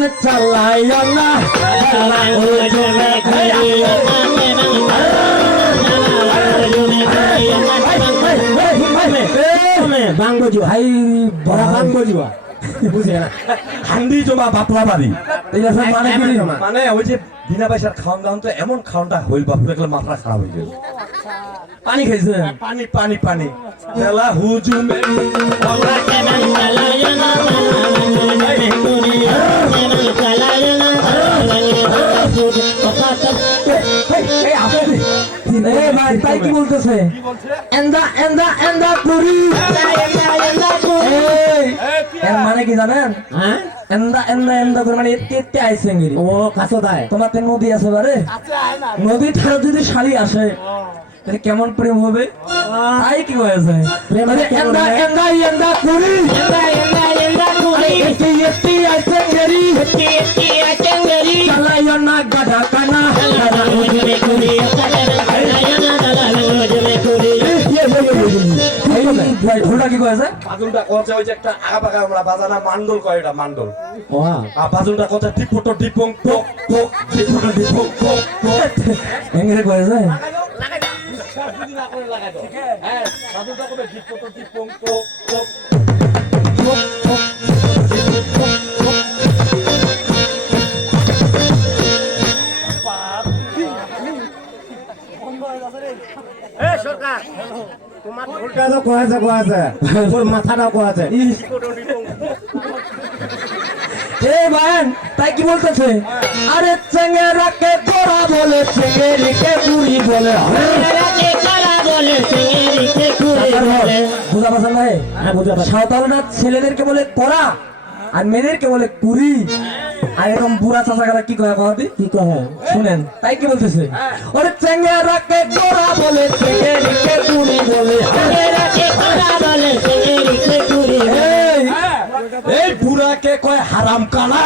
গান চালাইও না বাংবজু হাই বড় বাংবজু বুঝে না হান্ডি জমা বাপলা বাড়ি মানে ওই যে বিনা পয়সার খাওয়ান দাওয়ান তো এমন খাওয়ানটা হইল বাপু দেখলে মাথা খারাপ হয়ে গেল পানি খাইছে পানি পানি পানি মেলা হুজুমে তাই কি বলতেছে এন্দা এন্দা এন্দা পুরি মানে কি জানেন এন্দা এন্দা এন্দা করে মানে এতে আইসেন ও কাছে দেয় তোমার তো নদী আছে বারে নদী ছাড়া যদি শালি আসে তাহলে কেমন প্রেম হবে তাই কি হয়েছে এন্দা এন্দা এন্দা পুরি এন্দা এন্দা এন্দা পুরি এতে এতে আইসেন গেরি এতে এতে আইসেন গেরি চালাইও না গাধা কানা গাধা উজরে কুরি ঢোলটা কি কয়েছে বাজুলটা কয়েছে ওই যে একটা আগা আমরা বাজানা মান্ডল কয় এটা মান্ডল বাজুলটা কয়েছে টিপট টিপং টোক টোক টিপট টিপং টোক টোক এঙ্গে কয়েছে যদি না করে লাগাই দাও হ্যাঁ বাজুলটা কবে টিপট টিপং টোক টোক টোক টোক এ সরকার তোমার ঢোলটা তো কয়েছে কয়েছে ওর মাথাটা কয়েছে এ ভাই তাই কি বলতেছে আরে চেঙ্গেরাকে তোরা বলে চেঙ্গেরিকে কুড়ি বলে চেঙ্গেরাকে তোরা বলে চেঙ্গেরিকে কুড়ি বলে বুঝা পাচ্ছেন ভাই সাঁওতালরা ছেলেদেরকে বলে তোরা আর মেয়েদেরকে বলে কুড়ি আর এরকম বুড়া চাচারা কি কয় কহতি কি কয় শুনেন তাই কি বলতেছে ওরে চেঙ্গেরাকে তোরা বলে চেঙ্গেরিকে কুড়ি বলে চেঙ্গেরাকে তোরা বলে চেঙ্গেরিকে কুড়ি এই বুড়াকে কয় হারাম কানা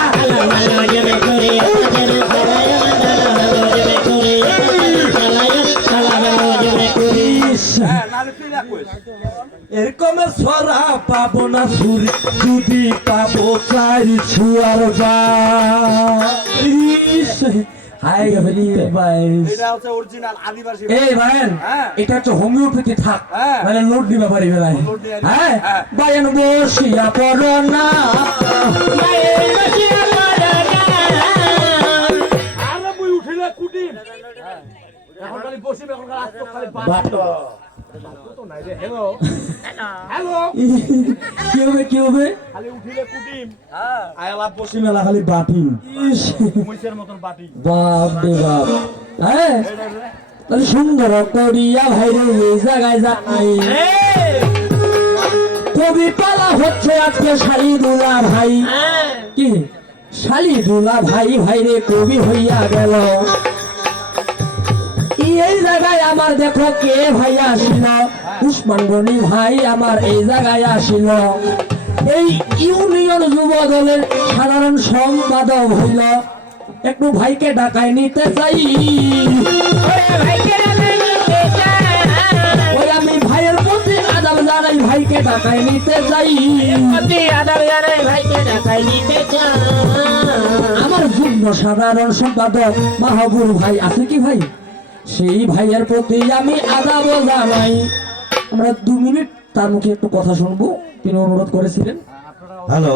এরকম সরা পাবো না সুরি যদি পাবো চাই ছুয়ার বা এটা হচ্ছে হোমিওপ্যাথি থাক মানে লোড দিবা পারি বেলায় হ্যাঁ বায়ান বসিয়া পড়ো না কি হবে খালি উঠিলে কুটিম আয়ালা বসি মেলা খালি বাটিম মুইসের মতন বাটি বাপ রে বাপ হ্যাঁ তাহলে সুন্দর করিয়া ভাইরে এই জায়গায় যাই কবি পালা হচ্ছে আজকে শালি দুলা ভাই কি শালি দুলা ভাই ভাইরে কবি হইয়া গেল এই জায়গায় আমার দেখো কে ভাই আসিল উসমান গনি ভাই আমার এই জায়গায় আসিল এই ইউনিয়ন যুব দলের সাধারণ সম্পাদক হইল একটু ভাইকে ডাকায় নিতে চাই ওই আমি ভাইয়ের প্রতি আদাব জানাই ভাইকে ডাকায় নিতে চাই আমার যুগ্ম সাধারণ সম্পাদক মাহবুব ভাই আছে কি ভাই সেই ভাইয়ের প্রতি আমি আদাব জানাই আমরা 2 মিনিট তার মুখে একটু কথা শুনবো তিনি অনুরোধ করেছিলেন হ্যালো